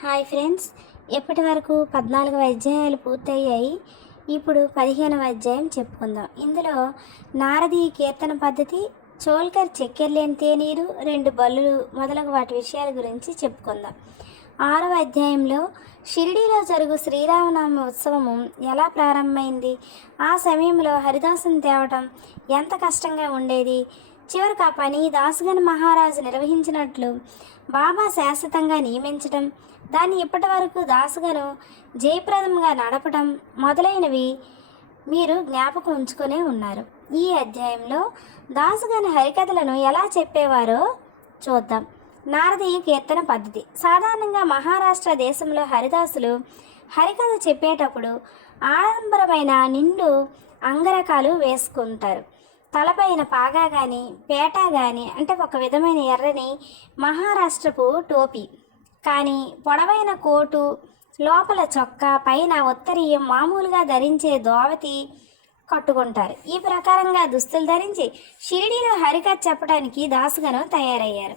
Hi friends, ఎప్పటి వరకు 14 అధ్యాయాలు పూర్తయ్యాయి. ఇప్పుడు 15వ అధ్యాయం చెప్పుకుందాం. ఇందులో నారదీ కీర్తన పద్ధతి, చోల్కర్ చక్కెరలేని తేనీరు, 2 బల్లులు మొదలగు వాటి విషయాల గురించి చెప్పుకుందాం. 6వ అధ్యాయంలో షిరిడీలో జరుగు శ్రీరామనవమి ఉత్సవము ఎలా ప్రారంభమైంది, ఆ సమయంలో హరిదాసుని తేవటం ఎంత కష్టంగా ఉండేది, చివరికి ఆ పని దాసుగన్ మహారాజు నిర్వహించినట్లు బాబా శాశ్వతంగా నియమించటం, దాన్ని ఇప్పటి వరకు దాసుగను జయప్రదంగా నడపటం మొదలైనవి మీరు జ్ఞాపకం ఉంచుకునే ఉన్నారు. ఈ అధ్యాయంలో దాసుగని హరికథలను ఎలా చెప్పేవారో చూద్దాం. నారదీయ కీర్తన పద్ధతి. సాధారణంగా మహారాష్ట్ర దేశంలో హరిదాసులు హరికథ చెప్పేటప్పుడు ఆడంబరమైన నిండు అంగరకాలు వేసుకుంటారు. తలపైన పాగా కానీ పేటా కానీ, అంటే ఒక విధమైన ఎర్రని మహారాష్ట్రపు టోపీ కానీ, పొడవైన కోటు, లోపల చొక్కా, పైన ఉత్తరీయం, మామూలుగా ధరించే ధోవతి కట్టుకుంటారు. ఈ ప్రకారంగా దుస్తులు ధరించి షిరిడీలో హరికథ చెప్పడానికి దాసుగను తయారయ్యారు.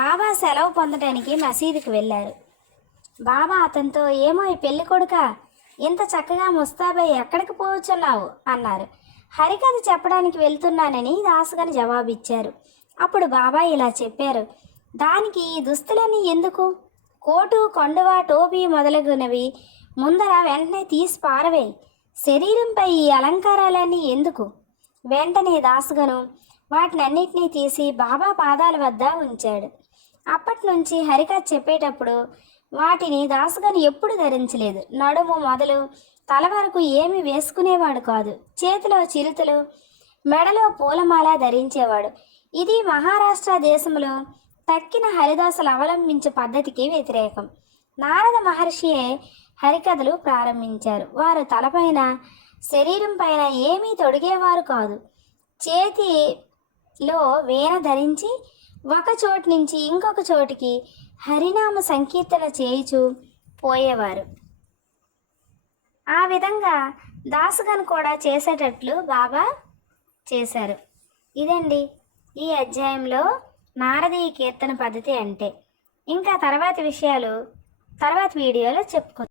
బాబా సెలవు పొందడానికి మసీదుకి వెళ్ళారు. బాబా అతనితో, ఏమో ఈ పెళ్లి కొడుక, ఇంత చక్కగా ముస్తాబై ఎక్కడికి పోవచ్చున్నావు అన్నారు. హరికథ చెప్పడానికి వెళ్తున్నానని దాసుగని జవాబిచ్చారు. అప్పుడు బాబా ఇలా చెప్పారు, దానికి ఈ దుస్తులన్నీ ఎందుకు? కోటు, కొండువ, టోపీ మొదలగునవి ముందర వెంటనే తీసి పారవేయి. శరీరంపై ఈ అలంకారాలన్నీ ఎందుకు? వెంటనే దాసుగను వాటినన్నిటినీ తీసి బాబా పాదాల వద్ద ఉంచాడు. అప్పటి నుంచి హరికథ చెప్పేటప్పుడు వాటిని దాసుగను ఎప్పుడు ధరించలేదు. నడుము మొదలు తల వరకు ఏమీ వేసుకునేవాడు కాదు. చేతిలో చిరుతలు, మెడలో పూలమాల ధరించేవాడు. ఇది మహారాష్ట్ర దేశంలో తక్కిన హరిదాసులు అవలంబించే పద్ధతికి వ్యతిరేకం. నారద మహర్షియే హరికథలు ప్రారంభించారు. వారు తలపైన, శరీరం పైన ఏమీ తొడిగేవారు కాదు. చేతిలో వీణ ధరించి ఒక చోటు నుంచి ఇంకొక చోటికి హరినామ సంకీర్తన చేయుచూ పోయేవారు. ఆ విధంగా దాసుగను కూడా చేసేటట్లు బాబా చేశారు. ఇదండి ఈ అధ్యాయంలో నారదీయ కీర్తన పద్ధతి అంటే. ఇంకా తర్వాత విషయాలు తర్వాత వీడియోలో చెప్పుకుందాం.